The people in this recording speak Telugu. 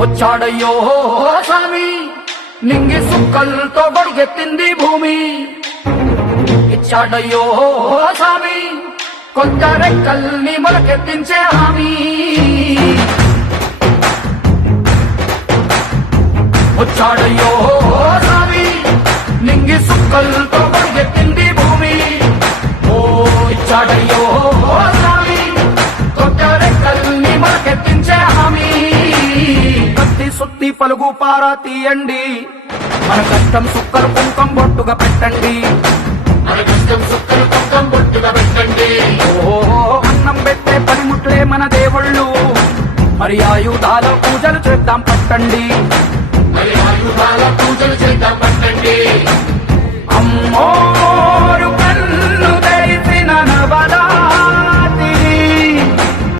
వచ్చాడయ్యో స్వామి నింగి సుక్కలతో బడిగెత్తింది భూమి. ఇచ్చాడయ్యో స్వామి కొత్త రెక్కల్ని మొలకెత్తించే హామీ. వచ్చాడయ్యో స్వామి నింగి సుక్కలతో బడిగెత్తింది భూమి. ఓ ఇచ్చాడయ్యో స్వామి కొత్త రెక్కల్ని మొలకెత్తించే హామీ. కత్తి సుత్తి పలుగు పారా తీయండి, మన కష్టం సుక్కలు కుంకం బొట్టుగా పెట్టండి. మన కష్టం సుక్కలు కుంకం బొట్టుగా పెట్టండి. ఓ అన్నం పెట్టే పనిముట్లే మన దేవుళ్ళు, మరి ఆయుధాల పూజలు చేద్దాం పట్టండి. మరి ఆయుధాల పూజలు చేద్దాం పట్టండి. అమ్మోరు